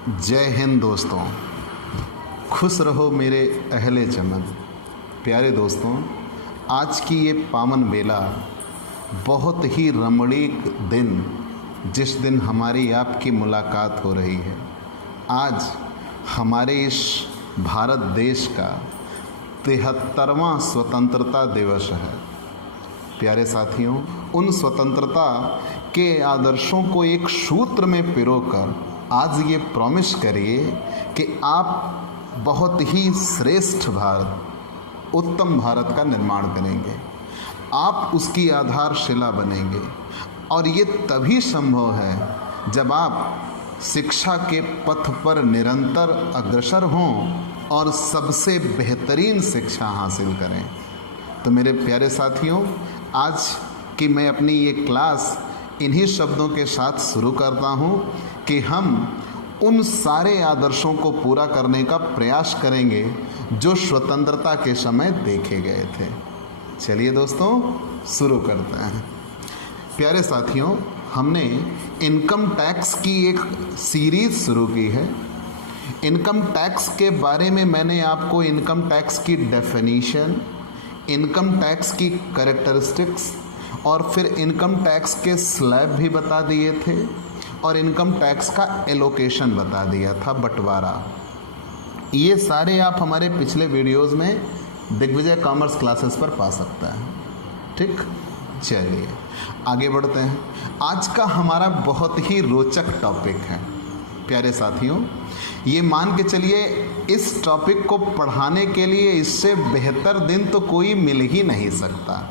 जय हिंद दोस्तों। खुश रहो मेरे अहले चमन। प्यारे दोस्तों, आज की ये पावन बेला बहुत ही रमणीक दिन, जिस दिन हमारी आपकी मुलाकात हो रही है। आज हमारे इस भारत देश का 73वां स्वतंत्रता दिवस है। प्यारे साथियों, उन स्वतंत्रता के आदर्शों को एक सूत्र में पिरोकर आज ये प्रॉमिस करिए कि आप बहुत ही श्रेष्ठ भारत, उत्तम भारत का निर्माण करेंगे। आप उसकी आधारशिला बनेंगे और ये तभी संभव है जब आप शिक्षा के पथ पर निरंतर अग्रसर हों और सबसे बेहतरीन शिक्षा हासिल करें। तो मेरे प्यारे साथियों, आज की मैं अपनी ये क्लास इन्हीं शब्दों के साथ शुरू करता हूँ कि हम उन सारे आदर्शों को पूरा करने का प्रयास करेंगे जो स्वतंत्रता के समय देखे गए थे। चलिए दोस्तों, शुरू करते हैं। प्यारे साथियों, हमने इनकम टैक्स की एक सीरीज़ शुरू की है। इनकम टैक्स के बारे में मैंने आपको इनकम टैक्स की डेफिनीशन, इनकम टैक्स की कैरेक्टरिस्टिक्स और फिर इनकम टैक्स के स्लैब भी बता दिए थे और इनकम टैक्स का एलोकेशन बता दिया था, बंटवारा। ये सारे आप हमारे पिछले वीडियोस में दिग्विजय कॉमर्स क्लासेस पर पा सकते हैं। ठीक, चलिए आगे बढ़ते हैं। आज का हमारा बहुत ही रोचक टॉपिक है। प्यारे साथियों, ये मान के चलिए इस टॉपिक को पढ़ाने के लिए इससे बेहतर दिन तो कोई मिल ही नहीं सकता।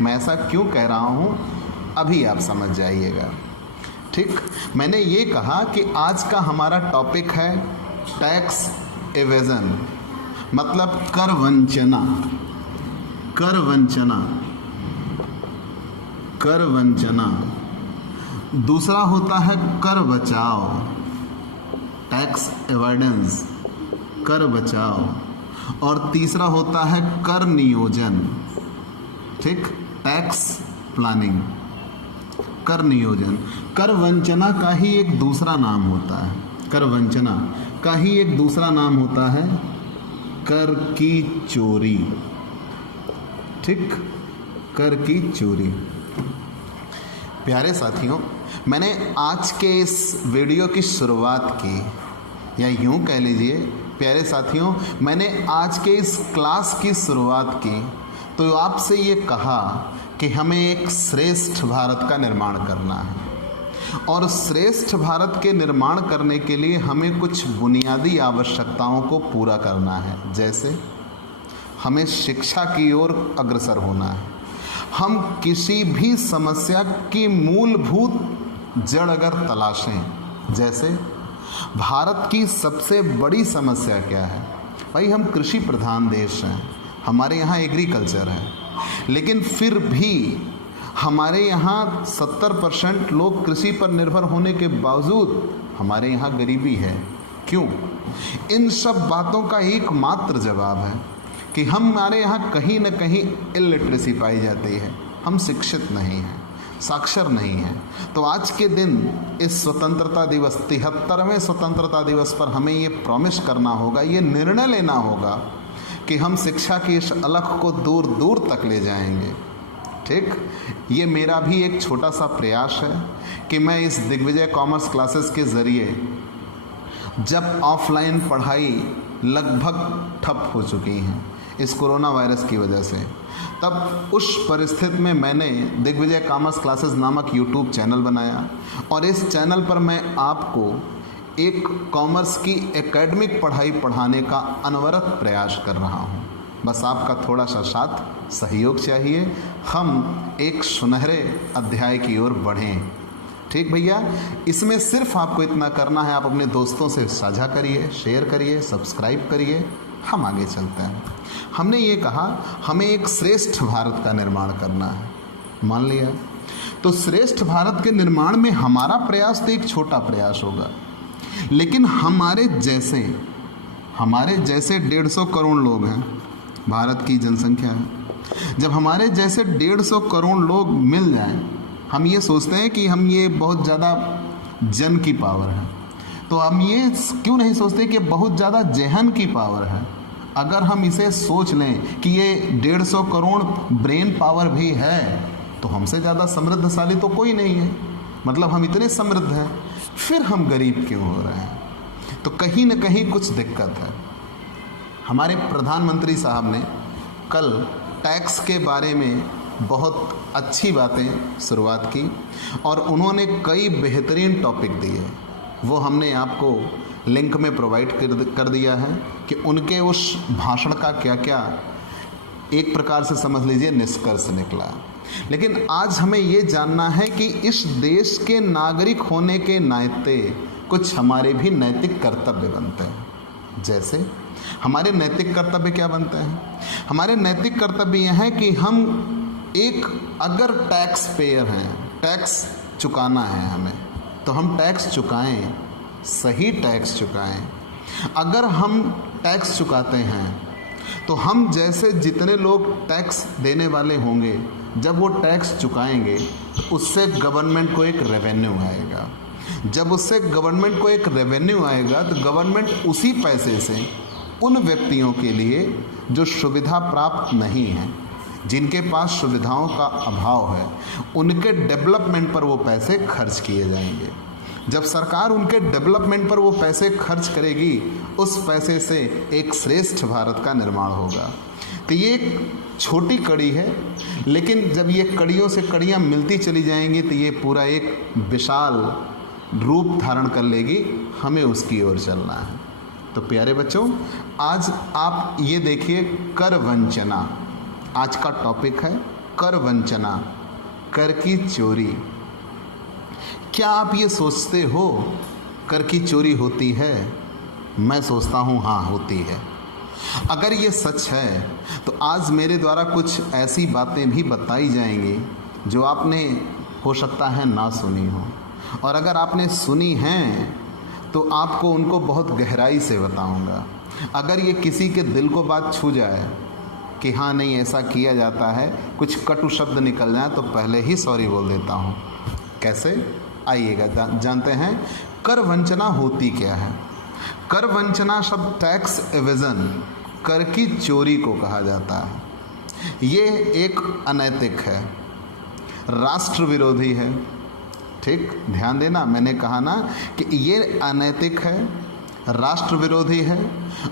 मैं ऐसा क्यों कह रहा हूँ, अभी आप समझ जाइएगा। ठीक, मैंने ये कहा कि आज का हमारा टॉपिक है टैक्स एवेजन, मतलब कर वंचना। कर वंचना, कर वंचना। दूसरा होता है कर बचाव, टैक्स एवॉइडेंस, कर बचाव। और तीसरा होता है कर नियोजन। ठीक, टैक्स प्लानिंग, कर नियोजन। कर वंचना का ही एक दूसरा नाम होता है, कर वंचना का ही एक दूसरा नाम होता है कर की चोरी। ठीक, कर की चोरी। प्यारे साथियों, मैंने आज के इस वीडियो की शुरुआत की, या यूं कह लीजिए प्यारे साथियों, मैंने आज के इस क्लास की शुरुआत की तो आपसे ये कहा कि हमें एक श्रेष्ठ भारत का निर्माण करना है और श्रेष्ठ भारत के निर्माण करने के लिए हमें कुछ बुनियादी आवश्यकताओं को पूरा करना है। जैसे हमें शिक्षा की ओर अग्रसर होना है। हम किसी भी समस्या की मूलभूत जड़ अगर तलाशें, जैसे भारत की सबसे बड़ी समस्या क्या है? भाई, हम कृषि प्रधान देश हैं, हमारे यहाँ एग्रीकल्चर है, लेकिन फिर भी हमारे यहाँ 70% लोग कृषि पर निर्भर होने के बावजूद हमारे यहाँ गरीबी है। क्यों? इन सब बातों का एकमात्र जवाब है कि हमारे यहाँ कहीं न कहीं इलिटरेसी पाई जाती है। हम शिक्षित नहीं हैं, साक्षर नहीं हैं। तो आज के दिन इस स्वतंत्रता दिवस, 73वें स्वतंत्रता दिवस पर हमें ये प्रॉमिस करना होगा, ये निर्णय लेना होगा कि हम शिक्षा की इस अलख को दूर दूर तक ले जाएंगे। ठीक, ये मेरा भी एक छोटा सा प्रयास है कि मैं इस दिग्विजय कॉमर्स क्लासेस के ज़रिए, जब ऑफलाइन पढ़ाई लगभग ठप हो चुकी हैं इस कोरोना वायरस की वजह से, तब उस परिस्थिति में मैंने दिग्विजय कॉमर्स क्लासेस नामक यूट्यूब चैनल बनाया और इस चैनल पर मैं आपको एक कॉमर्स की एकेडमिक पढ़ाई पढ़ाने का अनवरत प्रयास कर रहा हूँ। बस आपका थोड़ा सा साथ सहयोग चाहिए, हम एक सुनहरे अध्याय की ओर बढ़ें। ठीक भैया, इसमें सिर्फ आपको इतना करना है, आप अपने दोस्तों से साझा करिए, शेयर करिए, सब्सक्राइब करिए, हम आगे चलते हैं। हमने ये कहा हमें एक श्रेष्ठ भारत का निर्माण करना है, मान लिया। तो श्रेष्ठ भारत के निर्माण में हमारा प्रयास तो एक छोटा प्रयास होगा, लेकिन हमारे जैसे 150 करोड़ लोग हैं, भारत की जनसंख्या है। जब हमारे जैसे 150 करोड़ लोग मिल जाएं, हम ये सोचते हैं कि हम ये बहुत ज़्यादा जन की पावर है, तो हम ये क्यों नहीं सोचते कि बहुत ज़्यादा जहन की पावर है। अगर हम इसे सोच लें कि ये 150 करोड़ ब्रेन पावर भी है तो हमसे ज़्यादा समृद्धशाली तो कोई नहीं है। मतलब हम इतने समृद्ध हैं, फिर हम गरीब क्यों हो रहे हैं? तो कहीं ना कहीं कुछ दिक्कत है। हमारे प्रधानमंत्री साहब ने कल टैक्स के बारे में बहुत अच्छी बातें शुरुआत की और उन्होंने कई बेहतरीन टॉपिक दिए। वो हमने आपको लिंक में प्रोवाइड कर दिया है कि उनके उस भाषण का क्या क्या एक प्रकार से समझ लीजिए निष्कर्ष निकला। लेकिन आज हमें ये जानना है कि इस देश के नागरिक होने के नाते कुछ हमारे भी नैतिक कर्तव्य बनते हैं। जैसे हमारे नैतिक कर्तव्य क्या बनते हैं? हमारे नैतिक कर्तव्य यह है कि हम एक अगर टैक्स पेयर हैं, टैक्स चुकाना है हमें, तो हम टैक्स चुकाएं, सही टैक्स चुकाएं। अगर हम टैक्स चुकाते हैं तो हम जैसे जितने लोग टैक्स देने वाले होंगे, जब वो टैक्स चुकाएंगे तो उससे गवर्नमेंट को एक रेवेन्यू आएगा। जब उससे गवर्नमेंट को एक रेवेन्यू आएगा तो गवर्नमेंट उसी पैसे से उन व्यक्तियों के लिए जो सुविधा प्राप्त नहीं है, जिनके पास सुविधाओं का अभाव है, उनके डेवलपमेंट पर वो पैसे खर्च किए जाएंगे। जब सरकार उनके डेवलपमेंट पर वो पैसे खर्च करेगी, उस पैसे से एक श्रेष्ठ भारत का निर्माण होगा। तो ये एक छोटी कड़ी है, लेकिन जब ये कड़ियों से कड़ियाँ मिलती चली जाएंगी तो ये पूरा एक विशाल रूप धारण कर लेगी। हमें उसकी ओर चलना है। तो प्यारे बच्चों, आज आप ये देखिए, कर वंचना आज का टॉपिक है। कर वंचना, कर की चोरी। क्या आप ये सोचते हो कर की चोरी होती है? मैं सोचता हूँ हाँ, होती है। अगर ये सच है तो आज मेरे द्वारा कुछ ऐसी बातें भी बताई जाएंगी जो आपने हो सकता है ना सुनी हो, और अगर आपने सुनी हैं तो आपको उनको बहुत गहराई से बताऊंगा। अगर ये किसी के दिल को बात छू जाए कि हाँ नहीं ऐसा किया जाता है, कुछ कटु शब्द निकल जाए, तो पहले ही सॉरी बोल देता हूँ। कैसे? आइएगा जानते हैं कर वंचना होती क्या है। कर वंचना शब्द टैक्स एवेजन, कर की चोरी को कहा जाता है। ये एक अनैतिक है, राष्ट्र विरोधी है। ठीक, ध्यान देना, मैंने कहा ना कि ये अनैतिक है, राष्ट्र विरोधी है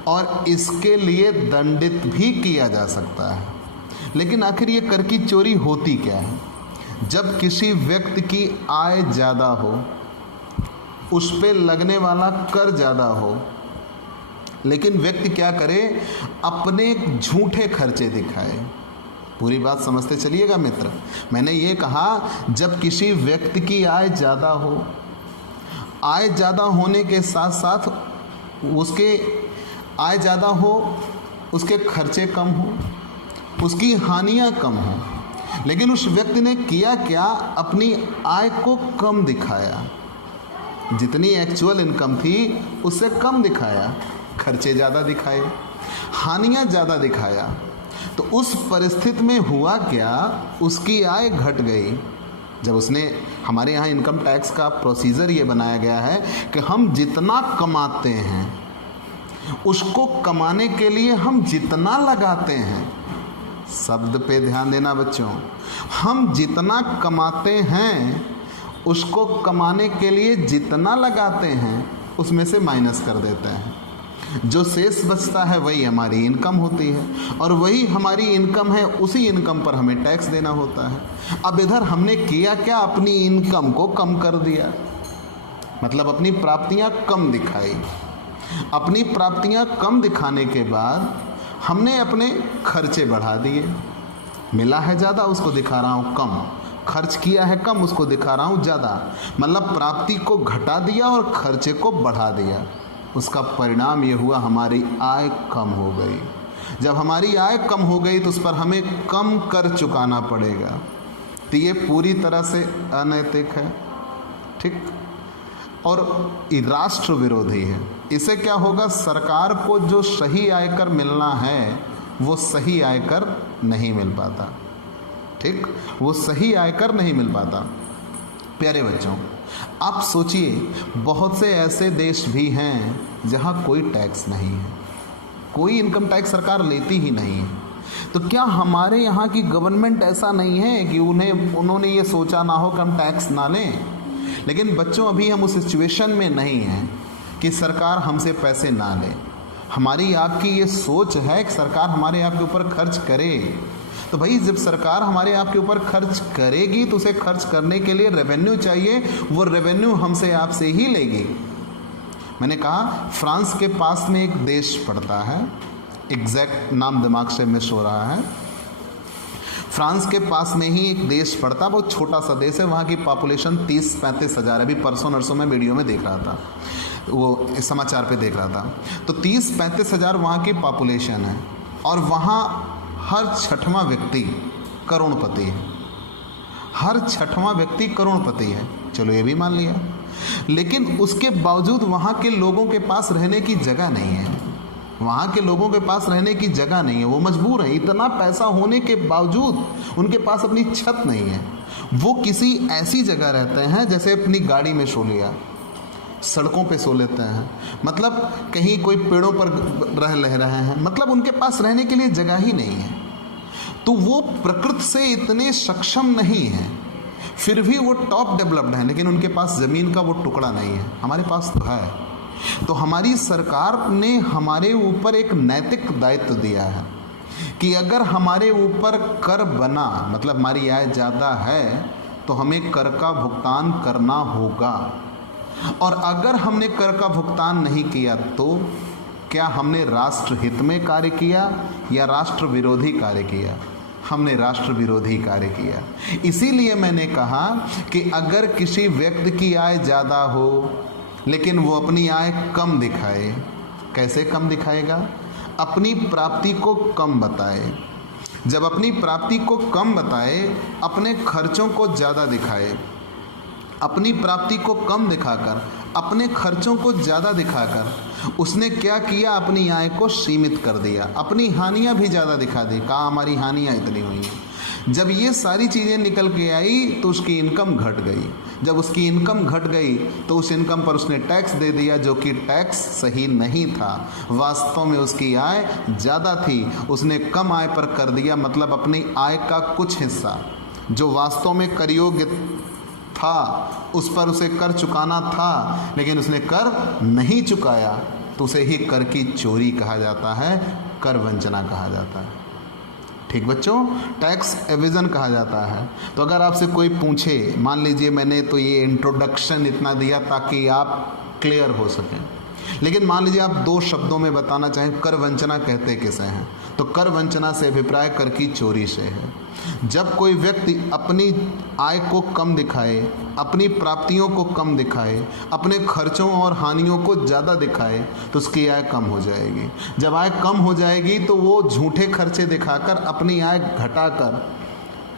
और इसके लिए दंडित भी किया जा सकता है। लेकिन आखिर ये कर की चोरी होती क्या है? जब किसी व्यक्ति की आय ज़्यादा हो, उस पे लगने वाला कर ज़्यादा हो, लेकिन व्यक्ति क्या करे, अपने झूठे खर्चे दिखाए। पूरी बात समझते चलिएगा मित्र। मैंने ये कहा जब किसी व्यक्ति की आय ज़्यादा हो, आय ज़्यादा होने के साथ साथ उसके आय ज़्यादा हो, उसके खर्चे कम हो, उसकी हानियाँ कम हो, लेकिन उस व्यक्ति ने किया क्या, अपनी आय को कम दिखाया। जितनी एक्चुअल इनकम थी उससे कम दिखाया, खर्चे ज़्यादा दिखाए, हानियाँ ज़्यादा दिखाया। तो उस परिस्थिति में हुआ क्या, उसकी आय घट गई। जब उसने, हमारे यहाँ इनकम टैक्स का प्रोसीजर ये बनाया गया है कि हम जितना कमाते हैं उसको कमाने के लिए हम जितना लगाते हैं, शब्द पे ध्यान देना बच्चों, हम जितना कमाते हैं उसको कमाने के लिए जितना लगाते हैं उसमें से माइनस कर देते हैं। जो शेष बचता है वही हमारी इनकम होती है, और वही हमारी इनकम है, उसी इनकम पर हमें टैक्स देना होता है। अब इधर हमने किया क्या, अपनी इनकम को कम कर दिया, मतलब अपनी प्राप्तियां कम दिखाई। अपनी प्राप्तियां कम दिखाने के बाद हमने अपने खर्चे बढ़ा दिए। मिला है ज़्यादा, उसको दिखा रहा हूँ कम, खर्च किया है कम, उसको दिखा रहा हूँ ज़्यादा। मतलब प्राप्ति को घटा दिया और खर्चे को बढ़ा दिया। उसका परिणाम ये हुआ, हमारी आय कम हो गई। जब हमारी आय कम हो गई तो उस पर हमें कम कर चुकाना पड़ेगा। तो ये पूरी तरह से अनैतिक है, ठीक, और राष्ट्र विरोधी है। इससे क्या होगा, सरकार को जो सही आयकर मिलना है वो सही आयकर नहीं मिल पाता, ठीक, वो सही आयकर नहीं मिल पाता। प्यारे बच्चों, आप सोचिए, बहुत से ऐसे देश भी हैं जहां कोई टैक्स नहीं है, कोई इनकम टैक्स सरकार लेती ही नहीं है। तो क्या हमारे यहाँ की गवर्नमेंट ऐसा नहीं है कि उन्होंने ये सोचा ना हो कि हम टैक्स ना लें? लेकिन बच्चों, अभी हम उस सिचुएशन में नहीं हैं कि सरकार हमसे पैसे ना ले। हमारी आपकी ये सोच है कि सरकार हमारे आपके ऊपर खर्च करे। तो भाई, जब सरकार हमारे आपके ऊपर खर्च करेगी तो उसे खर्च करने के लिए रेवेन्यू चाहिए, वो रेवेन्यू हमसे आपसे ही लेगी। मैंने कहा, फ्रांस के पास में एक देश पड़ता है, एग्जैक्ट नाम दिमाग से मिस हो रहा है। फ्रांस के पास में ही एक देश पड़ता है, बहुत छोटा सा देश है, वहाँ की पॉपुलेशन 30-35 हज़ार है। अभी परसों नरसों में वीडियो में देख रहा था, वो समाचार पे देख रहा था। तो 30-35 हज़ार वहाँ की पॉपुलेशन है और वहाँ हर छठवां व्यक्ति करोड़पति है। हर छठवां व्यक्ति करोड़पति है, चलो ये भी मान लिया। लेकिन उसके बावजूद वहाँ के लोगों के पास रहने की जगह नहीं है। वहाँ के लोगों के पास रहने की जगह नहीं है, वो मजबूर हैं। इतना पैसा होने के बावजूद उनके पास अपनी छत नहीं है। वो किसी ऐसी जगह रहते हैं जैसे अपनी गाड़ी में सो लिया, सड़कों पे सो लेते हैं, मतलब कहीं कोई पेड़ों पर रह रहे हैं, मतलब उनके पास रहने के लिए जगह ही नहीं है। तो वो प्रकृति से इतने सक्षम नहीं है, फिर भी वो टॉप डेवलप्ड हैं, लेकिन उनके पास ज़मीन का वो टुकड़ा नहीं है। हमारे पास तो है। तो हमारी सरकार ने हमारे ऊपर एक नैतिक दायित्व दिया है कि अगर हमारे ऊपर कर बना, मतलब हमारी आय ज़्यादा है, तो हमें कर का भुगतान करना होगा। और अगर हमने कर का भुगतान नहीं किया तो क्या हमने राष्ट्र हित में कार्य किया या राष्ट्र विरोधी कार्य किया? हमने राष्ट्र विरोधी कार्य किया। इसीलिए मैंने कहा कि अगर किसी व्यक्ति की आय ज़्यादा हो लेकिन वो अपनी आय कम दिखाए, कैसे कम दिखाएगा? अपनी प्राप्ति को कम बताए। जब अपनी प्राप्ति को कम बताए, अपने खर्चों को ज़्यादा दिखाए। अपनी प्राप्ति को कम दिखाकर अपने खर्चों को ज़्यादा दिखाकर उसने क्या किया? अपनी आय को सीमित कर दिया, अपनी हानियाँ भी ज़्यादा दिखा दी। कहा हमारी हानियाँ इतनी हुई हैं। जब ये सारी चीज़ें निकल के आई तो उसकी इनकम घट गई। जब उसकी इनकम घट गई तो उस इनकम पर उसने टैक्स दे दिया, जो कि टैक्स सही नहीं था। वास्तव में उसकी आय ज़्यादा थी, उसने कम आय पर कर दिया, मतलब अपनी आय का कुछ हिस्सा जो वास्तव में कर योग्य था उस पर उसे कर चुकाना था, लेकिन उसने कर नहीं चुकाया, तो उसे ही कर की चोरी कहा जाता है, कर वंचना कहा जाता है। ठीक बच्चों, टैक्स एविजन कहा जाता है। तो अगर आपसे कोई पूछे, मान लीजिए मैंने तो ये इंट्रोडक्शन इतना दिया ताकि आप क्लियर हो सकें, लेकिन मान लीजिए आप 2 शब्दों में बताना चाहें कर वंचना कहते किसे हैं, तो कर वंचना से अभिप्राय कर की चोरी से है। जब कोई व्यक्ति अपनी आय को कम दिखाए, अपनी प्राप्तियों को कम दिखाए, अपने खर्चों और हानियों को ज़्यादा दिखाए, तो उसकी आय कम हो जाएगी। जब आय कम हो जाएगी तो वो झूठे खर्चे दिखाकर अपनी आय घटाकर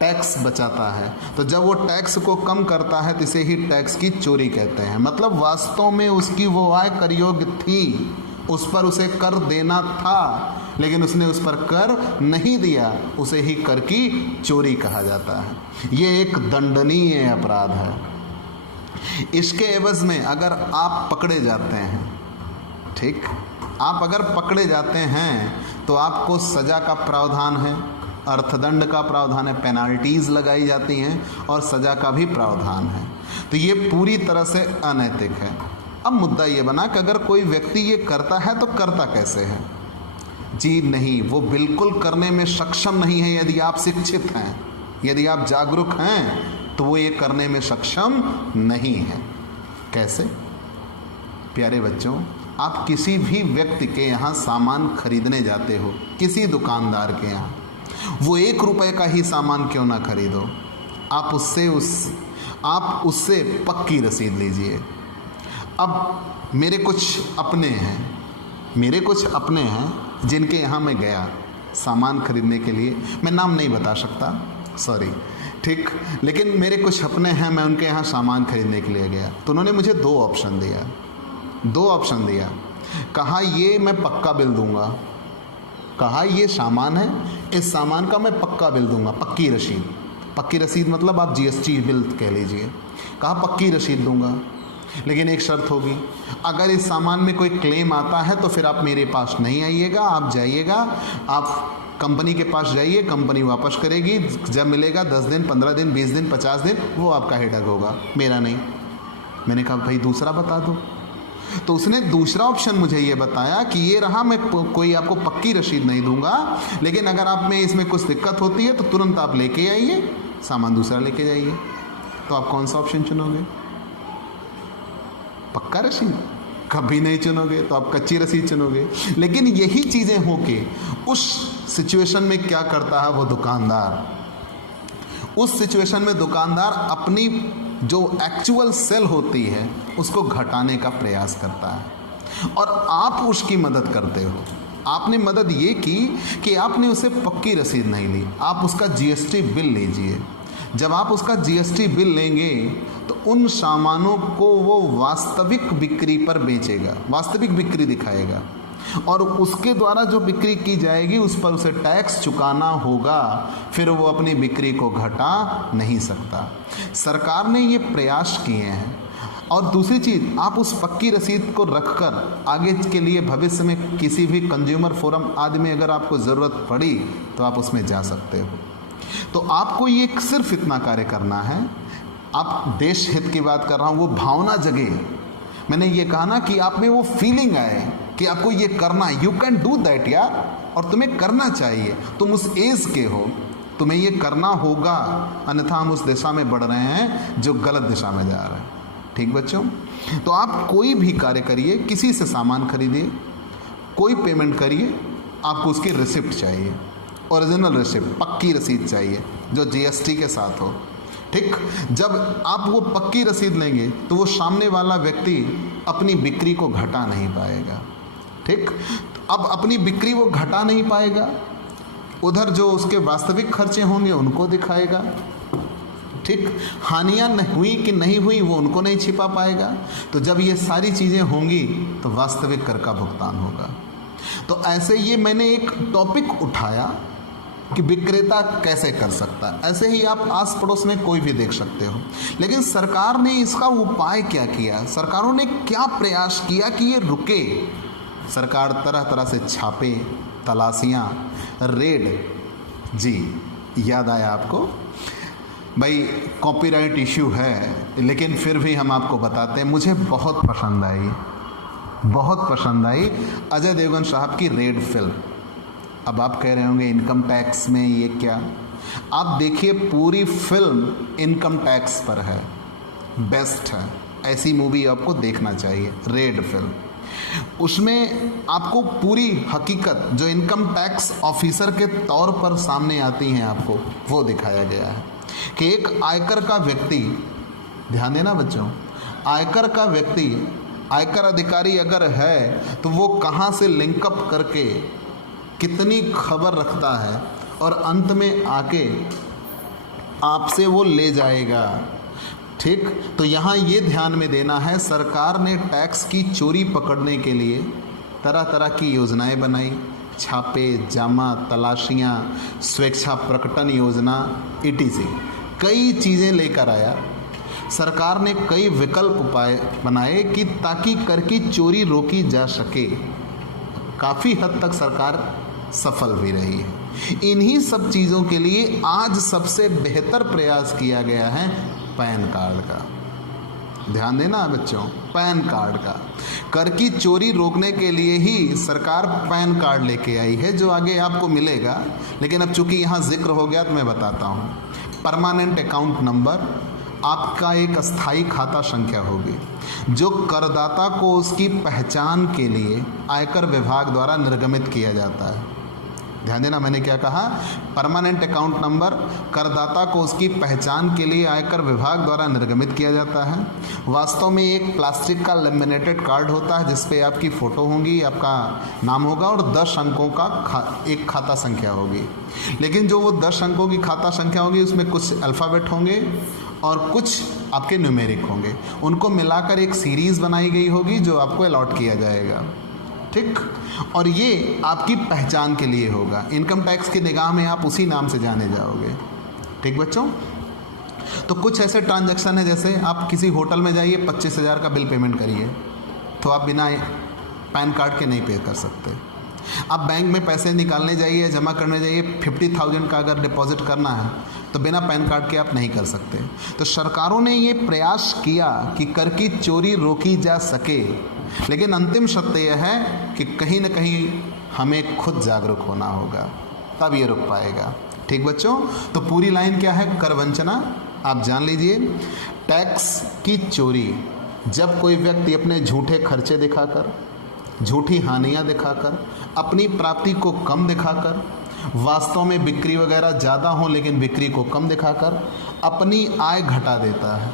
टैक्स बचाता है। तो जब वो टैक्स को कम करता है तो इसे ही टैक्स की चोरी कहते हैं। मतलब वास्तव में उसकी वो आय कर योग्य थी, उस पर उसे कर देना था, लेकिन उसने उस पर कर नहीं दिया, उसे ही कर की चोरी कहा जाता है। ये एक दंडनीय अपराध है। इसके एवज में अगर आप पकड़े जाते हैं, ठीक, आप अगर पकड़े जाते हैं तो आपको सज़ा का प्रावधान है, अर्थदंड का प्रावधान है, पेनाल्टीज़ लगाई जाती हैं और सज़ा का भी प्रावधान है। तो ये पूरी तरह से अनैतिक है। अब मुद्दा ये बना कि अगर कोई व्यक्ति ये करता है तो करता कैसे है? जी नहीं, वो बिल्कुल करने में सक्षम नहीं है। यदि आप शिक्षित हैं, यदि आप जागरूक हैं, तो वो ये करने में सक्षम नहीं है। कैसे? प्यारे बच्चों, आप किसी भी व्यक्ति के यहाँ सामान खरीदने जाते हो, किसी दुकानदार के यहाँ, वो 1 रुपए का ही सामान क्यों ना खरीदो, आप उससे पक्की रसीद लीजिए। अब मेरे कुछ अपने हैं जिनके यहाँ मैं गया सामान खरीदने के लिए, मैं नाम नहीं बता सकता, सॉरी, ठीक, लेकिन मेरे कुछ अपने हैं, मैं उनके यहाँ सामान खरीदने के लिए गया तो उन्होंने मुझे 2 ऑप्शन दिया। कहा ये मैं पक्का बिल दूंगा, कहा ये सामान है, इस सामान का मैं पक्का बिल दूंगा, पक्की रसीद, पक्की रसीद मतलब आप जीएसटी बिल कह लीजिए। कहा पक्की रसीद दूंगा, लेकिन एक शर्त होगी, अगर इस सामान में कोई क्लेम आता है तो फिर आप मेरे पास नहीं आइएगा, आप जाइएगा, आप कंपनी के पास जाइए, कंपनी वापस करेगी, जब मिलेगा 10 दिन 15 दिन 20 दिन 50 दिन वो आपका हेडक होगा, मेरा नहीं। मैंने कहा भाई दूसरा बता दो। तो उसने दूसरा ऑप्शन मुझे ये बताया कि ये रहा, मैं कोई आपको पक्की रसीद नहीं दूंगा, लेकिन अगर आप में इसमें कुछ दिक्कत होती है तो तुरंत आप लेके आइए, सामान दूसरा लेके जाइए। तो आप कौन सा ऑप्शन चुनोगे? पक्का रसीद? कभी नहीं चुनोगे, तो आप कच्ची रसीद चुनोगे। लेकिन यही चीज़ें हो के उस सिचुएशन में क्या करता है वो दुकानदार, उस सिचुएशन में दुकानदार अपनी जो एक्चुअल सेल होती है उसको घटाने का प्रयास करता है और आप उसकी मदद करते हो। आपने मदद ये की कि आपने उसे पक्की रसीद नहीं ली, आप उसका जीएसटी बिल लीजिए। जब आप उसका जीएसटी बिल लेंगे तो उन सामानों को वो वास्तविक बिक्री पर बेचेगा, वास्तविक बिक्री दिखाएगा, और उसके द्वारा जो बिक्री की जाएगी उस पर उसे टैक्स चुकाना होगा, फिर वो अपनी बिक्री को घटा नहीं सकता। सरकार ने ये प्रयास किए हैं। और दूसरी चीज़, आप उस पक्की रसीद को रखकर आगे के लिए भविष्य में किसी भी कंज्यूमर फोरम आदि में अगर आपको ज़रूरत पड़ी तो आप उसमें जा सकते हो। तो आपको ये सिर्फ इतना कार्य करना है, आप देश हित की बात कर रहा हूँ, वो भावना जगे। मैंने ये कहा ना कि आप में वो फीलिंग आए कि आपको ये करना है, यू कैन डू दैट यार, और तुम्हें करना चाहिए, तुम उस एज के हो, तुम्हें ये करना होगा, अन्यथा हम उस दिशा में बढ़ रहे हैं जो गलत दिशा में जा रहे हैं। ठीक बच्चों, तो आप कोई भी कार्य करिए, किसी से सामान खरीदिए, कोई पेमेंट करिए, आपको उसकी रिसिप्ट चाहिए, ओरिजिनल रिसिप्ट, पक्की रसीद चाहिए जो जीएसटी के साथ हो। ठीक, जब आप वो पक्की रसीद लेंगे तो वो सामने वाला व्यक्ति अपनी बिक्री को घटा नहीं पाएगा। ठीक, अब अपनी बिक्री वो घटा नहीं पाएगा, उधर जो उसके वास्तविक खर्चे होंगे उनको दिखाएगा। ठीक, हानियाँ हुई कि नहीं हुई वो उनको नहीं छिपा पाएगा। तो जब ये सारी चीज़ें होंगी तो वास्तविक कर का भुगतान होगा। तो ऐसे ये मैंने एक टॉपिक उठाया कि विक्रेता कैसे कर सकता है। ऐसे ही आप आस पड़ोस में कोई भी देख सकते हो। लेकिन सरकार ने इसका उपाय क्या किया, सरकारों ने क्या प्रयास किया कि ये रुके। सरकार तरह तरह से छापे, तलाशियाँ, रेड। जी याद आया आपको भाई, कॉपीराइट इशू है, लेकिन फिर भी हम आपको बताते हैं। मुझे बहुत पसंद आई, बहुत पसंद आई अजय देवगन साहब की रेड फिल्म। अब आप कह रहे होंगे इनकम टैक्स में ये क्या, आप देखिए पूरी फिल्म इनकम टैक्स पर है, बेस्ट है, ऐसी मूवी आपको देखना चाहिए रेड फिल्म। उसमें आपको पूरी हकीकत जो इनकम टैक्स ऑफिसर के तौर पर सामने आती हैं आपको वो दिखाया गया है कि एक आयकर का व्यक्ति, ध्यान देना बच्चों, आयकर का व्यक्ति, आयकर अधिकारी अगर है तो वो कहाँ से लिंकअप करके कितनी खबर रखता है और अंत में आके आपसे वो ले जाएगा। ठीक, तो यहाँ ये ध्यान में देना है, सरकार ने टैक्स की चोरी पकड़ने के लिए तरह तरह की योजनाएं बनाई, छापे, जामा, तलाशियाँ, स्वेच्छा प्रकटन योजना, ETC, कई चीज़ें लेकर आया। सरकार ने कई विकल्प उपाय बनाए कि ताकि कर की चोरी रोकी जा सके। काफ़ी हद तक सरकार सफल भी रही है। इन्हीं सब चीज़ों के लिए आज सबसे बेहतर प्रयास किया गया है पैन कार्ड का। ध्यान देना बच्चों, पैन कार्ड का। कर की चोरी रोकने के लिए ही सरकार पैन कार्ड लेके आई है, जो आगे आपको मिलेगा, लेकिन अब चूंकि यहाँ जिक्र हो गया तो मैं बताता हूँ। परमानेंट अकाउंट नंबर आपका एक अस्थाई खाता संख्या होगी जो करदाता को उसकी पहचान के लिए आयकर विभाग द्वारा निर्गमित किया जाता है। ध्यान देना, मैंने क्या कहा, परमानेंट अकाउंट नंबर करदाता को उसकी पहचान के लिए आयकर विभाग द्वारा निर्गमित किया जाता है। वास्तव में एक प्लास्टिक का लेमिनेटेड कार्ड होता है जिस पे आपकी फ़ोटो होगी, आपका नाम होगा और 10 अंकों का एक खाता संख्या होगी। लेकिन जो वो 10 अंकों की खाता संख्या होगी उसमें कुछ अल्फ़ाबेट होंगे और कुछ आपके न्यूमेरिक होंगे, उनको मिलाकर एक सीरीज़ बनाई गई होगी जो आपको अलॉट किया जाएगा। ठीक, और ये आपकी पहचान के लिए होगा। इनकम टैक्स की निगाह में आप उसी नाम से जाने जाओगे। ठीक बच्चों। तो कुछ ऐसे ट्रांजैक्शन है, जैसे आप किसी होटल में जाइए 25,000 का बिल पेमेंट करिए, तो आप बिना पैन कार्ड के नहीं पे कर सकते। आप बैंक में पैसे निकालने जाइए, जमा करने जाइए, 50,000 का अगर डिपॉजिट करना है तो बिना पैन कार्ड के आप नहीं कर सकते। तो सरकारों ने ये प्रयास किया कि कर की चोरी रोकी जा सके, लेकिन अंतिम सत्य यह है कि कहीं ना कहीं हमें खुद जागरूक होना होगा, तब ये रुक पाएगा। ठीक बच्चों, तो पूरी लाइन क्या है? कर वंचना आप जान लीजिए। टैक्स की चोरी, जब कोई व्यक्ति अपने झूठे खर्चे दिखाकर, झूठी हानियां दिखाकर, अपनी प्राप्ति को कम दिखाकर, वास्तव में बिक्री वगैरह ज़्यादा हो लेकिन बिक्री को कम दिखाकर अपनी आय घटा देता है।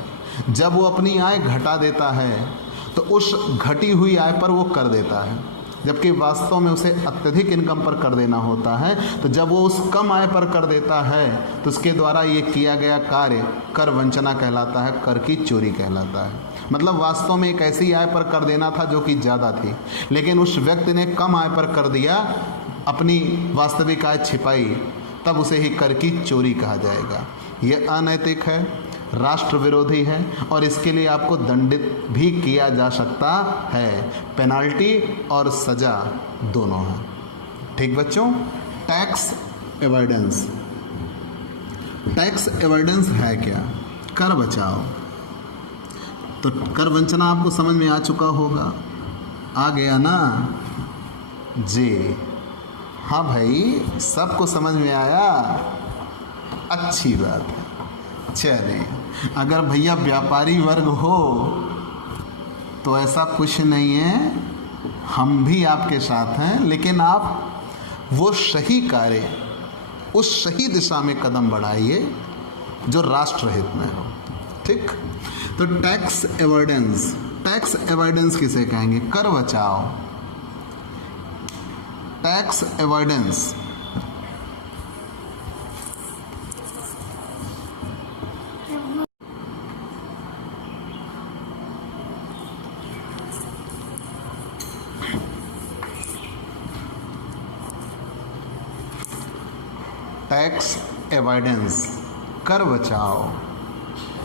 जब वो अपनी आय घटा देता है तो उस घटी हुई आय पर वो कर देता है, जबकि वास्तव में उसे अत्यधिक इनकम पर कर देना होता है। तो जब वो उस कम आय पर कर देता है तो उसके द्वारा ये किया गया कार्य कर वंचना कहलाता है, कर की चोरी कहलाता है। मतलब वास्तव में एक ऐसी आय पर कर देना था जो कि ज़्यादा थी, लेकिन उस व्यक्ति ने कम आय पर कर दिया, अपनी वास्तविक आय छिपाई, तब उसे ही कर की चोरी कहा जाएगा। ये अनैतिक है, राष्ट्र विरोधी है और इसके लिए आपको दंडित भी किया जा सकता है। पेनाल्टी और सज़ा दोनों हैं। ठीक बच्चों, टैक्स एवॉइडेंस। टैक्स एवॉइडेंस है क्या? कर बचाओ। तो कर वंचना आपको समझ में आ चुका होगा, आ गया ना जी? हाँ भाई, सबको समझ में आया, अच्छी बात है। चलिए, अगर भैया व्यापारी वर्ग हो तो ऐसा कुछ नहीं है, हम भी आपके साथ हैं, लेकिन आप वो सही कार्य, उस सही दिशा में कदम बढ़ाइए जो राष्ट्र हित में हो। ठीक, तो टैक्स एवॉइडेंस, टैक्स एवॉइडेंस किसे कहेंगे? कर बचाओ। टैक्स एवॉइडेंस टैक्स एवॉइडेंस, कर बचाओ,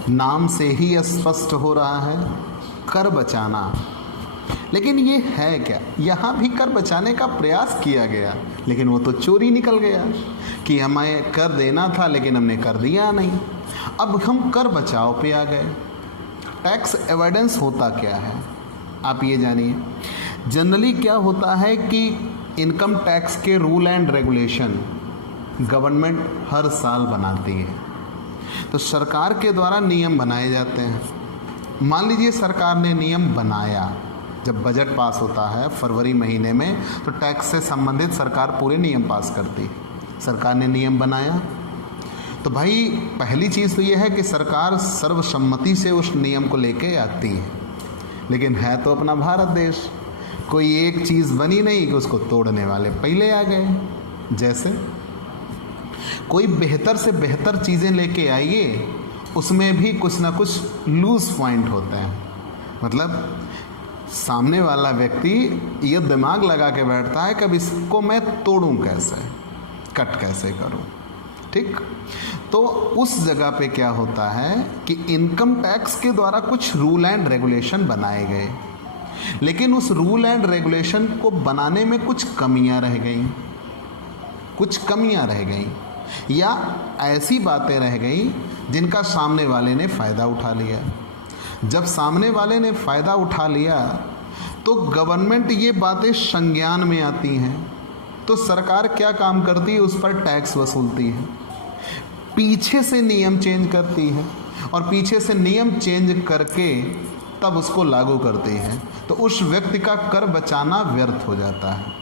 नाम से ही स्पष्ट हो रहा है, कर बचाना। लेकिन ये है क्या? यहाँ भी कर बचाने का प्रयास किया गया, लेकिन वो तो चोरी निकल गया कि हमें कर देना था लेकिन हमने कर दिया नहीं। अब हम कर बचाओ पे आ गए। टैक्स एवॉइडेंस होता क्या है आप ये जानिए। जनरली क्या होता है कि इनकम टैक्स के रूल एंड रेगुलेशन गवर्नमेंट हर साल बनाती है, तो सरकार के द्वारा नियम बनाए जाते हैं। मान लीजिए सरकार ने नियम बनाया, जब बजट पास होता है फरवरी महीने में, तो टैक्स से संबंधित सरकार पूरे नियम पास करती है। सरकार ने नियम बनाया तो भाई पहली चीज़ तो ये है कि सरकार सर्वसम्मति से उस नियम को लेके आती है, लेकिन है तो अपना भारत देश, कोई एक चीज़ बनी नहीं कि उसको तोड़ने वाले पहले आ गए। जैसे कोई बेहतर से बेहतर चीज़ें लेके आइए, उसमें भी कुछ ना कुछ लूज पॉइंट होते हैं। मतलब सामने वाला व्यक्ति ये दिमाग लगा के बैठता है कि अब इसको मैं तोड़ूं कैसे, कट कैसे करूं। ठीक, तो उस जगह पे क्या होता है कि इनकम टैक्स के द्वारा कुछ रूल एंड रेगुलेशन बनाए गए, लेकिन उस रूल एंड रेगुलेशन को बनाने में कुछ कमियां रह गई, कुछ कमियां रह गई, या ऐसी बातें रह गई जिनका सामने वाले ने फ़ायदा उठा लिया। जब सामने वाले ने फ़ायदा उठा लिया तो गवर्नमेंट ये बातें संज्ञान में आती हैं, तो सरकार क्या काम करती है? उस पर टैक्स वसूलती है, पीछे से नियम चेंज करती है, और पीछे से नियम चेंज करके तब उसको लागू करती है। तो उस व्यक्ति का कर बचाना व्यर्थ हो जाता है।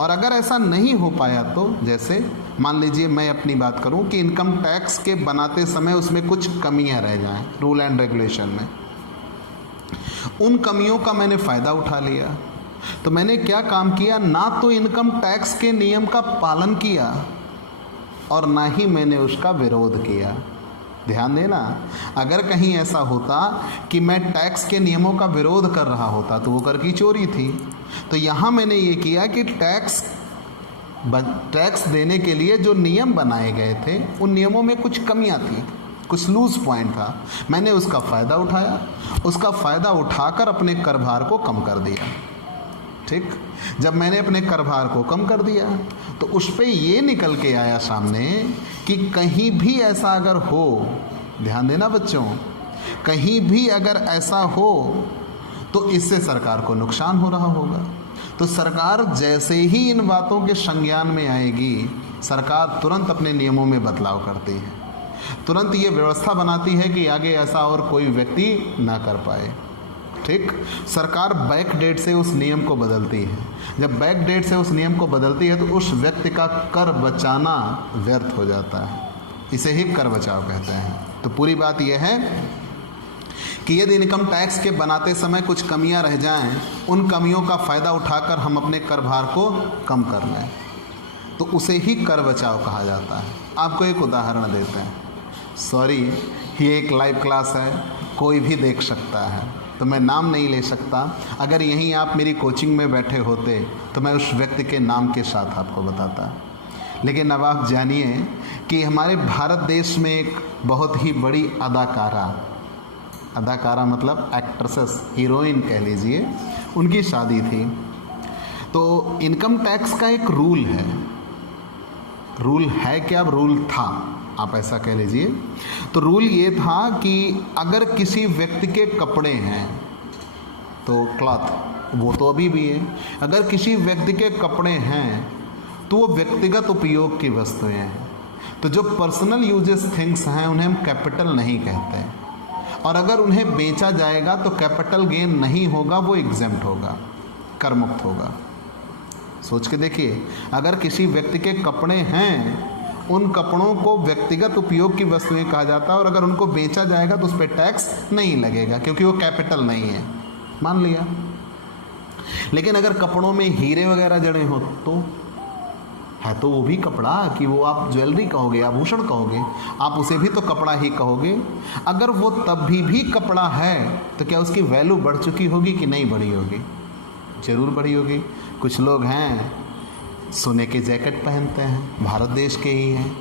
और अगर ऐसा नहीं हो पाया तो जैसे मान लीजिए मैं अपनी बात करूं कि इनकम टैक्स के बनाते समय उसमें कुछ कमियां रह जाएं रूल एंड रेगुलेशन में, उन कमियों का मैंने फ़ायदा उठा लिया, तो मैंने क्या काम किया? ना तो इनकम टैक्स के नियम का पालन किया और ना ही मैंने उसका विरोध किया। ध्यान देना, अगर कहीं ऐसा होता कि मैं टैक्स के नियमों का विरोध कर रहा होता तो वो कर की चोरी थी। तो यहाँ मैंने ये किया कि टैक्स टैक्स देने के लिए जो नियम बनाए गए थे उन नियमों में कुछ कमियां थी, कुछ लूज पॉइंट था। मैंने उसका फ़ायदा उठाया, उसका फ़ायदा उठाकर अपने कर भार को कम कर दिया। ठीक, जब मैंने अपने कर भार को कम कर दिया तो उस पर ये निकल के आया सामने कि कहीं भी ऐसा अगर हो, ध्यान देना बच्चों, कहीं भी अगर ऐसा हो तो इससे सरकार को नुकसान हो रहा होगा। तो सरकार जैसे ही इन बातों के संज्ञान में आएगी, सरकार तुरंत अपने नियमों में बदलाव करती है, तुरंत ये व्यवस्था बनाती है कि आगे ऐसा और कोई व्यक्ति ना कर पाए। ठीक, सरकार बैक डेट से उस नियम को बदलती है। जब बैक डेट से उस नियम को बदलती है तो उस व्यक्ति का कर बचाना व्यर्थ हो जाता है। इसे ही कर बचाव कहते हैं। तो पूरी बात यह है कि यदि इनकम टैक्स के बनाते समय कुछ कमियां रह जाएं, उन कमियों का फ़ायदा उठाकर हम अपने कर भार को कम कर लें तो उसे ही कर बचाव कहा जाता है। आपको एक उदाहरण देते हैं। सॉरी, ये एक लाइव क्लास है, कोई भी देख सकता है, तो मैं नाम नहीं ले सकता। अगर यहीं आप मेरी कोचिंग में बैठे होते तो मैं उस व्यक्ति के नाम के साथ आपको बताता। लेकिन अब आप जानिए कि हमारे भारत देश में एक बहुत ही बड़ी अदाकारा मतलब एक्ट्रेसेस, हीरोइन कह लीजिए, उनकी शादी थी। तो इनकम टैक्स का एक रूल है क्या, रूल था, आप ऐसा कह लीजिए। तो रूल ये था कि अगर किसी व्यक्ति के कपड़े हैं तो क्लॉथ, वो तो अभी भी है, अगर किसी व्यक्ति के कपड़े हैं तो वो व्यक्तिगत उपयोग की वस्तुएं हैं। तो जो पर्सनल यूजेस थिंग्स हैं उन्हें हम कैपिटल नहीं कहते, और अगर उन्हें बेचा जाएगा तो कैपिटल गेन नहीं होगा, वो एग्जेम्प्ट होगा, कर मुक्त होगा। सोच के देखिए, अगर किसी व्यक्ति के कपड़े हैं, उन कपड़ों को व्यक्तिगत उपयोग की वस्तुएं कहा जाता है, और अगर उनको बेचा जाएगा तो उस पर टैक्स नहीं लगेगा क्योंकि वो कैपिटल नहीं है, मान लिया। लेकिन अगर कपड़ों में हीरे वगैरह जड़े हो तो है तो वो भी कपड़ा, कि वो आप ज्वेलरी कहोगे, आभूषण कहोगे, आप उसे भी तो कपड़ा ही कहोगे। अगर वो तब भी कपड़ा है तो क्या उसकी वैल्यू बढ़ चुकी होगी कि नहीं बढ़ी होगी? ज़रूर बढ़ी होगी। कुछ लोग हैं सोने के जैकेट पहनते हैं, भारत देश के ही हैं।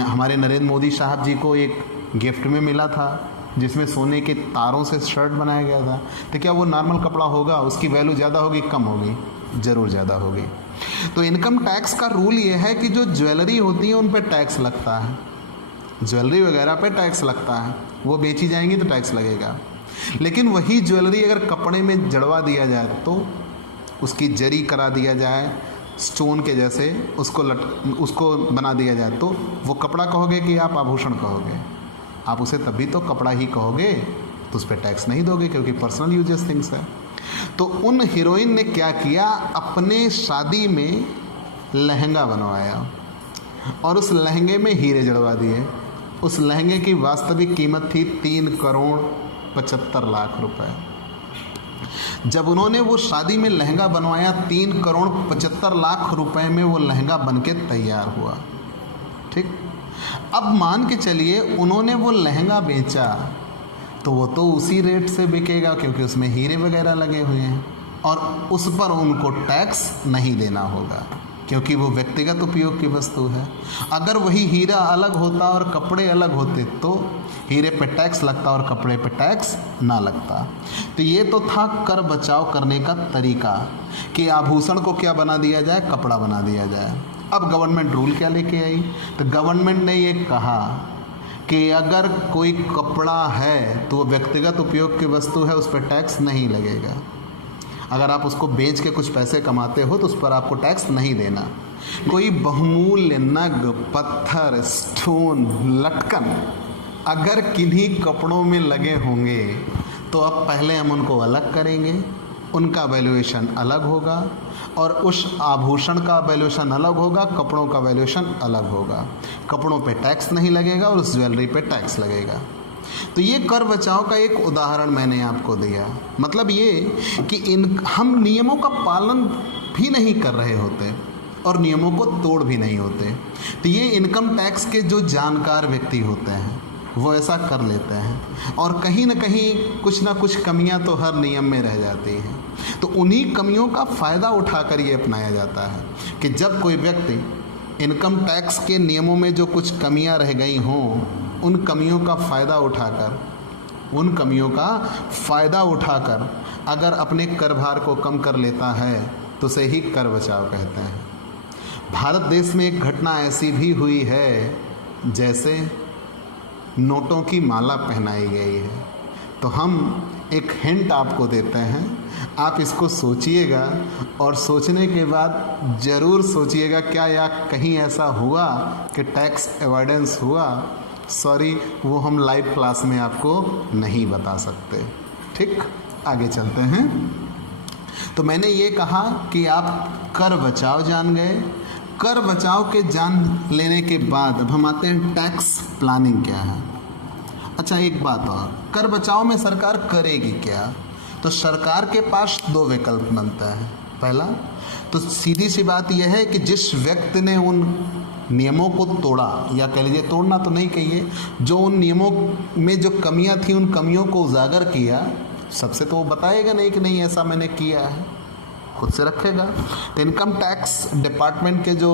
हमारे नरेंद्र मोदी साहब जी को एक गिफ्ट में मिला था जिसमें सोने के तारों से शर्ट बनाया गया था। तो क्या वो नॉर्मल कपड़ा होगा? उसकी वैल्यू ज़्यादा होगी, कम होगी? ज़रूर ज़्यादा होगी। तो इनकम टैक्स का रूल ये है कि जो ज्वेलरी होती है उन पर टैक्स लगता है, ज्वेलरी वगैरह पे टैक्स लगता है, वो बेची जाएंगी तो टैक्स लगेगा। लेकिन वही ज्वेलरी अगर कपड़े में जड़वा दिया जाए, तो उसकी जरी करा दिया जाए स्टोन के जैसे, उसको बना दिया जाए, तो वो कपड़ा कहोगे कि आप आभूषण कहोगे? आप उसे तभी तो कपड़ा ही कहोगे, तो उस पर टैक्स नहीं दोगे क्योंकि पर्सनल यूजेस थिंग्स है। तो उन हीरोइन ने क्या किया, अपने शादी में लहंगा बनवाया और उस लहंगे में हीरे जड़वा दिए। उस लहंगे की वास्तविक कीमत थी 3,75,00,000 रुपए। जब उन्होंने वो शादी में लहंगा बनवाया, 3,75,00,000 रुपए में वो लहंगा बनके तैयार हुआ। ठीक, अब मान के चलिए उन्होंने वो लहंगा बेचा तो वो तो उसी रेट से बिकेगा क्योंकि उसमें हीरे वगैरह लगे हुए हैं, और उस पर उनको टैक्स नहीं देना होगा क्योंकि वो व्यक्तिगत उपयोग की वस्तु है। अगर वही हीरा अलग होता और कपड़े अलग होते तो हीरे पे टैक्स लगता और कपड़े पे टैक्स ना लगता। तो ये तो था कर बचाव करने का तरीका कि आभूषण को क्या बना दिया जाए, कपड़ा बना दिया जाए। अब गवर्नमेंट रूल क्या लेके आई, तो गवर्नमेंट ने ये कहा कि अगर कोई कपड़ा है तो वो व्यक्तिगत उपयोग की वस्तु है, उस पर टैक्स नहीं लगेगा। अगर आप उसको बेच के कुछ पैसे कमाते हो तो उस पर आपको टैक्स नहीं देना। कोई बहुमूल्य नग, पत्थर, स्टोन, लटकन अगर किन्हीं कपड़ों में लगे होंगे तो अब पहले हम उनको अलग करेंगे, उनका वैल्यूएशन अलग होगा, और उस आभूषण का वैल्यूएशन अलग होगा, कपड़ों का वैल्यूएशन अलग होगा। कपड़ों पे टैक्स नहीं लगेगा और उस ज्वेलरी पे टैक्स लगेगा। तो ये कर बचाव का एक उदाहरण मैंने आपको दिया। मतलब ये कि हम नियमों का पालन भी नहीं कर रहे होते और नियमों को तोड़ भी नहीं होते। तो ये इनकम टैक्स के जो जानकार व्यक्ति होते हैं वो ऐसा कर लेते हैं और कहीं ना कहीं कुछ ना कुछ कमियां तो हर नियम में रह जाती हैं। तो उन्हीं कमियों का फ़ायदा उठाकर ये अपनाया जाता है कि जब कोई व्यक्ति इनकम टैक्स के नियमों में जो कुछ कमियां रह गई हों, उन कमियों का फ़ायदा उठाकर अगर अपने कर भार को कम कर लेता है तो उसे ही कर बचाव कहते हैं। भारत देश में एक घटना ऐसी भी हुई है जैसे नोटों की माला पहनाई गई है। तो हम एक हिंट आपको देते हैं, आप इसको सोचिएगा और सोचने के बाद ज़रूर सोचिएगा क्या या कहीं ऐसा हुआ कि टैक्स अवॉइडेंस हुआ। सॉरी, वो हम लाइव क्लास में आपको नहीं बता सकते। ठीक, आगे चलते हैं। तो मैंने ये कहा कि आप कर बचाव जान गए। कर बचाव के जान लेने के बाद अब हम आते हैं टैक्स प्लानिंग क्या है। अच्छा, एक बात और, कर बचाव में सरकार करेगी क्या? तो सरकार के पास दो विकल्प बनता है। पहला तो सीधी सी बात यह है कि जिस व्यक्ति ने उन नियमों को तोड़ा, या कह लीजिए तोड़ना तो नहीं कहिए, जो उन नियमों में जो कमियां थी उन कमियों को उजागर किया, सबसे तो वो बताएगा नहीं कि नहीं ऐसा मैंने किया है, खुद से रखेगा। तो इनकम टैक्स डिपार्टमेंट के जो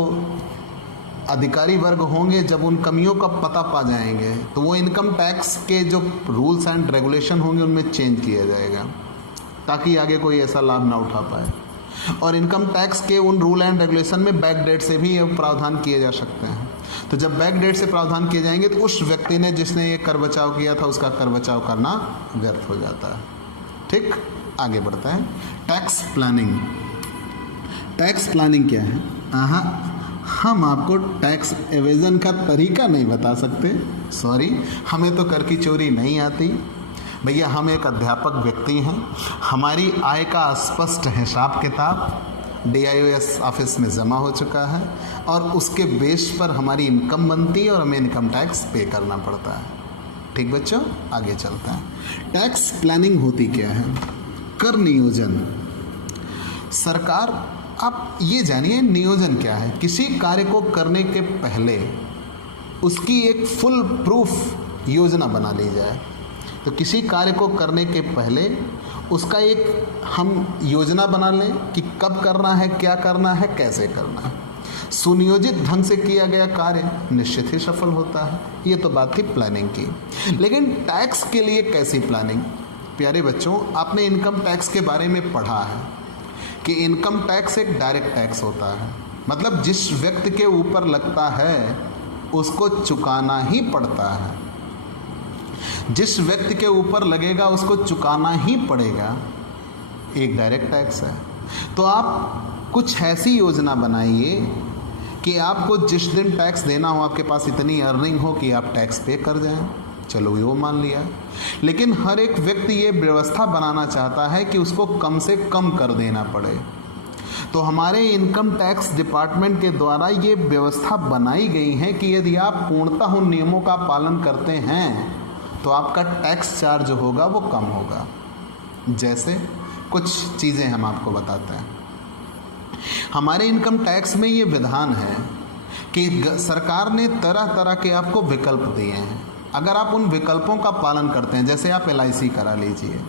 अधिकारी वर्ग होंगे, जब उन कमियों का पता पा जाएंगे तो वो इनकम टैक्स के जो रूल्स एंड रेगुलेशन होंगे उनमें चेंज किया जाएगा ताकि आगे कोई ऐसा लाभ ना उठा पाए। और इनकम टैक्स के उन रूल एंड रेगुलेशन में बैक डेट से भी ये प्रावधान किए जा सकते हैं। तो जब बैक डेट से प्रावधान किए जाएंगे तो उस व्यक्ति ने जिसने ये कर बचाव किया था उसका कर बचाव करना व्यर्थ हो जाता है। ठीक, आगे बढ़ता है। Tax planning. टैक्स प्लानिंग क्या है? हम आपको टैक्स एवेजन का तरीका नहीं बता सकते, सॉरी, हमें तो कर की चोरी नहीं आती भैया। हम एक अध्यापक व्यक्ति हैं, हमारी आय का स्पष्ट हिसाब किताब DIOS ऑफिस में जमा हो चुका है और उसके बेस पर हमारी इनकम बनती है और हमें इनकम टैक्स पे करना पड़ता है। ठीक बच्चों, आगे चलते हैं। टैक्स प्लानिंग होती क्या है? कर नियोजन। सरकार, आप ये जानिए नियोजन क्या है। किसी कार्य को करने के पहले उसकी एक फुल प्रूफ योजना बना ली जाए। तो किसी कार्य को करने के पहले उसका एक हम योजना बना लें कि कब करना है, क्या करना है, कैसे करना है। सुनियोजित ढंग से किया गया कार्य निश्चित ही सफल होता है। ये तो बात थी प्लानिंग की। लेकिन टैक्स के लिए कैसी प्लानिंग? प्यारे बच्चों, आपने इनकम टैक्स के बारे में पढ़ा है कि इनकम टैक्स एक डायरेक्ट टैक्स होता है, मतलब जिस व्यक्ति के ऊपर लगता है उसको चुकाना ही पड़ता है। जिस व्यक्ति के ऊपर लगेगा उसको चुकाना ही पड़ेगा, एक डायरेक्ट टैक्स है। तो आप कुछ ऐसी योजना बनाइए कि आपको जिस दिन टैक्स देना हो आपके पास इतनी अर्निंग हो कि आप टैक्स पे कर जाएं। चलो वो मान लिया, लेकिन हर एक व्यक्ति ये व्यवस्था बनाना चाहता है कि उसको कम से कम कर देना पड़े। तो हमारे इनकम टैक्स डिपार्टमेंट के द्वारा ये व्यवस्था बनाई गई है कि यदि आप पूर्णतः उन नियमों का पालन करते हैं तो आपका टैक्स चार्ज होगा वो कम होगा। जैसे कुछ चीज़ें हम आपको बताते हैं। हमारे इनकम टैक्स में ये विधान है कि सरकार ने तरह तरह के आपको विकल्प दिए हैं। अगर आप उन विकल्पों का पालन करते हैं, जैसे आप LIC करा लीजिए,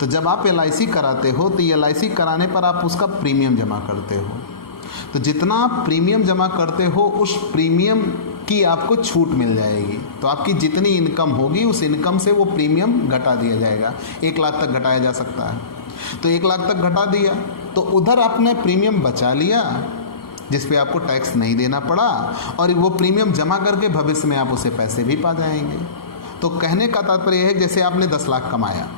तो जब आप LIC कराते हो तो LIC कराने पर आप उसका प्रीमियम जमा करते हो। तो जितना आप प्रीमियम जमा करते हो उस प्रीमियम की आपको छूट मिल जाएगी। तो आपकी जितनी इनकम होगी उस इनकम से वो प्रीमियम घटा दिया जाएगा। 1 लाख तक घटाया जा सकता है। तो 1 लाख तक घटा दिया तो उधर आपने प्रीमियम बचा लिया जिस पे आपको टैक्स नहीं देना पड़ा, और वो प्रीमियम जमा करके भविष्य में आप उसे पैसे भी पा जाएंगे। तो कहने का तात्पर्य है जैसे आपने 10 लाख कमाया,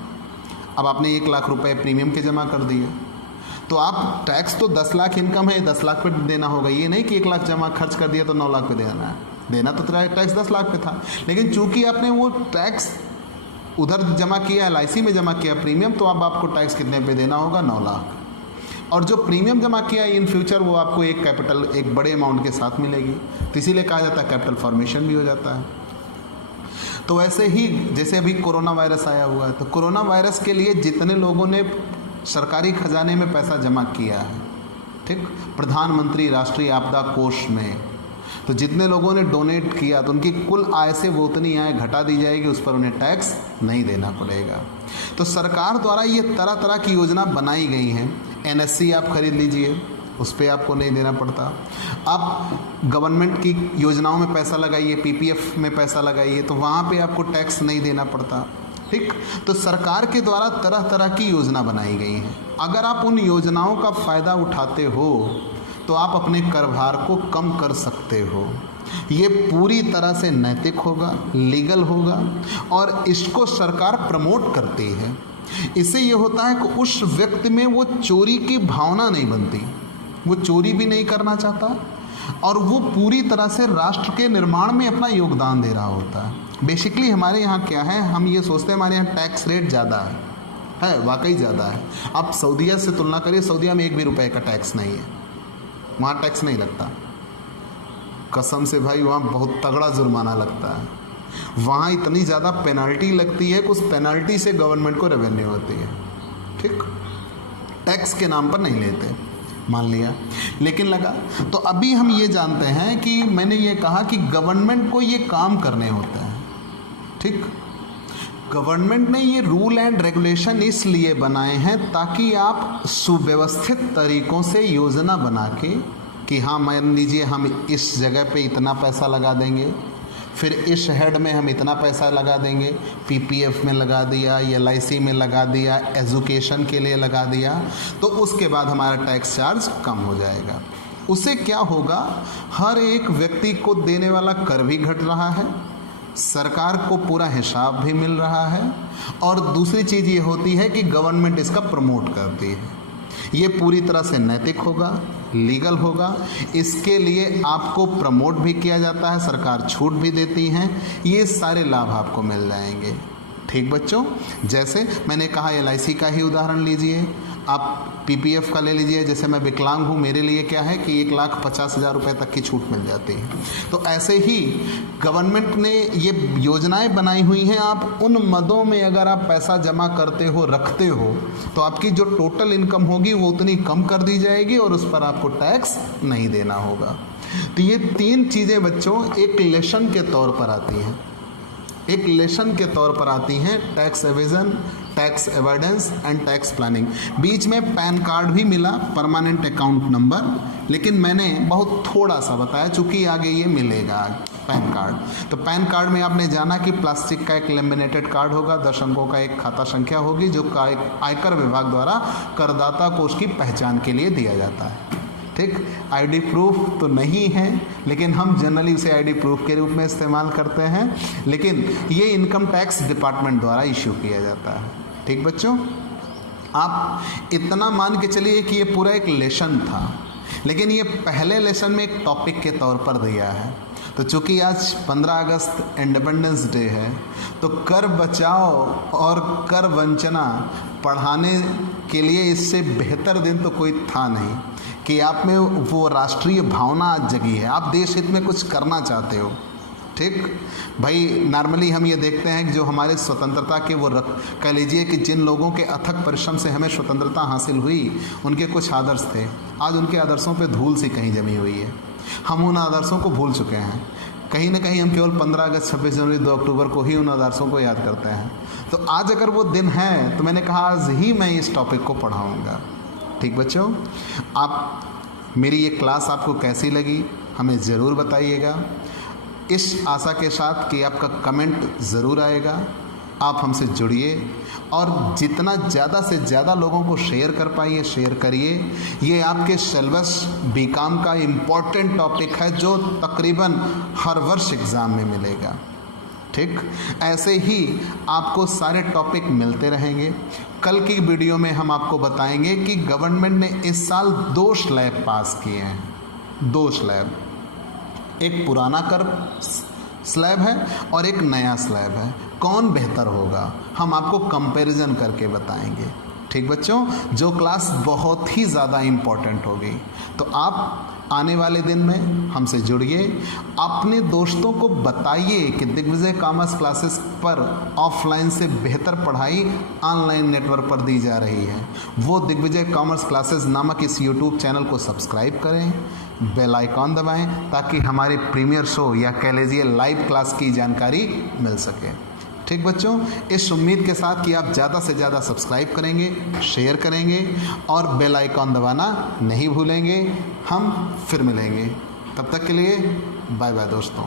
अब आपने 1 लाख रुपए प्रीमियम के जमा कर दिए, तो आप टैक्स तो 10 लाख इनकम है 10 लाख पे देना होगा। ये नहीं कि 1 लाख जमा खर्च कर दिया तो 9 लाख पे देना है। देना तो टैक्स 10 लाख पे था, लेकिन चूंकि आपने वो टैक्स उधर जमा किया, LIC में जमा किया प्रीमियम, तो अब आपको टैक्स कितने पे देना होगा? 9 लाख। और जो प्रीमियम जमा किया इन फ्यूचर वो आपको एक कैपिटल, एक बड़े अमाउंट के साथ मिलेगी। तो इसीलिए कहा जाता है कैपिटल फॉर्मेशन भी हो जाता है। तो वैसे ही जैसे अभी कोरोना वायरस आया हुआ है, तो कोरोना वायरस के लिए जितने लोगों ने सरकारी खजाने में पैसा जमा किया है, ठीक, प्रधानमंत्री राष्ट्रीय आपदा कोष में, तो जितने लोगों ने डोनेट किया तो उनकी कुल आय से वो उतनी आय घटा दी जाएगी, उस पर उन्हें टैक्स नहीं देना पड़ेगा। तो सरकार द्वारा ये तरह तरह की योजना बनाई गई हैं। NSC आप खरीद लीजिए, उस पर आपको नहीं देना पड़ता। आप गवर्नमेंट की योजनाओं में पैसा लगाइए, PPF में पैसा लगाइए, तो वहाँ पे आपको टैक्स नहीं देना पड़ता। ठीक, तो सरकार के द्वारा तरह तरह की योजना बनाई गई हैं। अगर आप उन योजनाओं का फ़ायदा उठाते हो तो आप अपने कर भार को कम कर सकते हो। ये पूरी तरह से नैतिक होगा, लीगल होगा और इसको सरकार प्रमोट करती है। इससे ये होता है कि उस व्यक्ति में वो चोरी की भावना नहीं बनती, वो चोरी भी नहीं करना चाहता और वो पूरी तरह से राष्ट्र के निर्माण में अपना योगदान दे रहा होता है। बेसिकली हमारे यहाँ क्या है, हम ये सोचते हैं हमारे यहाँ टैक्स रेट ज़्यादा है, वाकई ज़्यादा है। आप सऊदीया से तुलना करिए, सऊदीया में 1 भी रुपए का टैक्स नहीं है, वहाँ टैक्स नहीं लगता। कसम से भाई, वहाँ बहुत तगड़ा जुर्माना लगता है। वहाँ इतनी ज़्यादा पेनल्टी लगती है कि उस पेनल्टी से गवर्नमेंट को रेवेन्यू होती है। ठीक, टैक्स के नाम पर नहीं लेते, मान लिया, लेकिन लगा। तो अभी हम ये जानते हैं कि मैंने ये कहा कि गवर्नमेंट को ये काम करने होते हैं। ठीक, गवर्नमेंट ने ये रूल एंड रेगुलेशन इसलिए बनाए हैं ताकि आप सुव्यवस्थित तरीक़ों से योजना बना के कि हाँ, मान लीजिए हम इस जगह पे इतना पैसा लगा देंगे, फिर इस हेड में हम इतना पैसा लगा देंगे, PPF में लगा दिया, LIC में लगा दिया, एजुकेशन के लिए लगा दिया, तो उसके बाद हमारा टैक्स चार्ज कम हो जाएगा। उससे क्या होगा, हर एक व्यक्ति को देने वाला कर भी घट रहा है, सरकार को पूरा हिसाब भी मिल रहा है और दूसरी चीज़ ये होती है कि गवर्नमेंट इसका प्रमोट करती है। ये पूरी तरह से नैतिक होगा, लीगल होगा, इसके लिए आपको प्रमोट भी किया जाता है, सरकार छूट भी देती हैं, ये सारे लाभ आपको मिल जाएंगे। ठीक बच्चों, जैसे मैंने कहा LIC का ही उदाहरण लीजिए, आप PPF का ले लीजिए। जैसे मैं विकलांग हूँ, मेरे लिए क्या है कि 1,50,000 रुपये तक की छूट मिल जाती है। तो ऐसे ही गवर्नमेंट ने ये योजनाएं बनाई हुई हैं। आप उन मदों में अगर आप पैसा जमा करते हो, रखते हो, तो आपकी जो टोटल इनकम होगी वो उतनी कम कर दी जाएगी और उस पर आपको टैक्स नहीं देना होगा। तो ये 3 चीज़ें बच्चों एक लेसन के तौर पर आती हैं, एक लेसन के तौर पर आती हैं, tax evasion, tax avoidance and tax planning. बीच में पैन कार्ड भी मिला, परमानेंट अकाउंट नंबर, लेकिन मैंने बहुत थोड़ा सा बताया चूँकि आगे ये मिलेगा पैन कार्ड। तो पैन कार्ड में आपने जाना कि प्लास्टिक का एक लेमिनेटेड कार्ड होगा, 10 अंकों का एक खाता संख्या होगी, जो आयकर विभाग द्वारा करदाता को उसकी पहचान के लिए दिया जाता है। ठीक, ID प्रूफ तो नहीं है, लेकिन हम जनरली उसे ID प्रूफ के रूप में इस्तेमाल करते हैं, लेकिन ये इनकम टैक्स डिपार्टमेंट द्वारा इश्यू किया जाता है। ठीक बच्चों, आप इतना मान के चलिए कि ये पूरा एक लेसन था, लेकिन ये पहले लेसन में एक टॉपिक के तौर पर दिया है। तो चूँकि आज 15 अगस्त इंडिपेंडेंस डे है, तो कर बचाओ और कर वंचना पढ़ाने के लिए इससे बेहतर दिन तो कोई था नहीं कि आप में वो राष्ट्रीय भावना आज जगी है, आप देश हित में कुछ करना चाहते हो। ठीक भाई, नॉर्मली हम ये देखते हैं कि जो हमारे स्वतंत्रता के वो कह लीजिए कि जिन लोगों के अथक परिश्रम से हमें स्वतंत्रता हासिल हुई, उनके कुछ आदर्श थे, आज उनके आदर्शों पे धूल सी कहीं जमी हुई है। हम उन आदर्शों को भूल चुके हैं। कहीं ना कहीं हम केवल 15 अगस्त, 26 जनवरी, 2 अक्टूबर को ही उन आदर्शों को याद करते हैं। तो आज अगर वो दिन है तो मैंने कहा आज ही मैं इस टॉपिक को पढ़ाऊँगा। ठीक बच्चों, आप मेरी ये क्लास आपको कैसी लगी हमें ज़रूर बताइएगा, इस आशा के साथ कि आपका कमेंट ज़रूर आएगा। आप हमसे जुड़िए और जितना ज़्यादा से ज़्यादा लोगों को शेयर कर पाइए शेयर करिए। ये आपके सिलेबस BCom का इम्पॉर्टेंट टॉपिक है जो तकरीबन हर वर्ष एग्ज़ाम में मिलेगा। ठीक, ऐसे ही आपको सारे टॉपिक मिलते रहेंगे। कल की वीडियो में हम आपको बताएंगे कि गवर्नमेंट ने इस साल 2 स्लैब पास किए हैं। 2 स्लैब, एक पुराना कर स्लैब है और एक नया स्लैब है। कौन बेहतर होगा हम आपको कंपैरिजन करके बताएंगे। ठीक बच्चों, जो क्लास बहुत ही ज़्यादा इम्पॉर्टेंट होगी, तो आप आने वाले दिन में हमसे जुड़िए, अपने दोस्तों को बताइए कि दिग्विजय कॉमर्स क्लासेस पर ऑफलाइन से बेहतर पढ़ाई ऑनलाइन नेटवर्क पर दी जा रही है। वो दिग्विजय कॉमर्स क्लासेस नामक इस यूट्यूब चैनल को सब्सक्राइब करें, बेल आइकॉन दबाएं ताकि हमारे प्रीमियर शो या कह लीजिए लाइव क्लास की जानकारी मिल सके। ठीक बच्चों, इस उम्मीद के साथ कि आप ज़्यादा से ज़्यादा सब्सक्राइब करेंगे, शेयर करेंगे और बेल आइकॉन दबाना नहीं भूलेंगे। हम फिर मिलेंगे, तब तक के लिए बाय बाय दोस्तों।